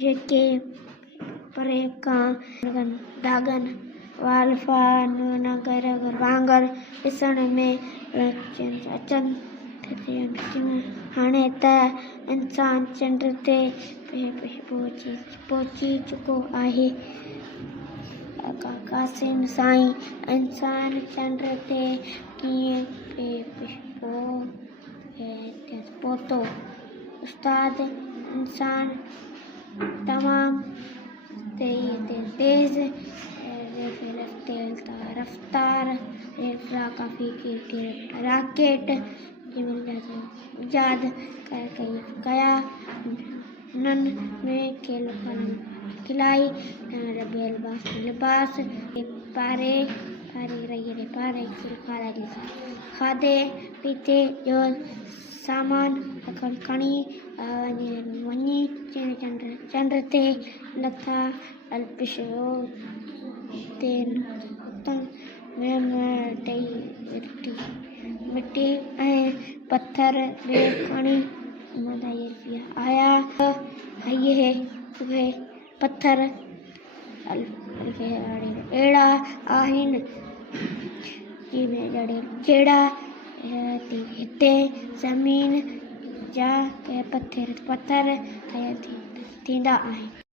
जेके परे खां दागन वालफा नगर वांगर ॾिसण में अचनि हाणे त इंसान चंड ते पहुची चुको आहे। क़ासिम साईं इंसान चंड ते कीअं पहुतो। उस्ताद इंसान तमामु तेज़ रफ्तार राकेट ईजाद कया। उन्हनि में खिलाई लिबास पारे खाधे पीते जो सामान खणी वञी चंड ते लथा। मिटी ऐं पत्थर बि खणी आया। उहे पत्थर अहिड़ा आहिनि जहिड़ा हिते ज़मीन जा पत्थर थींदा आहिनि।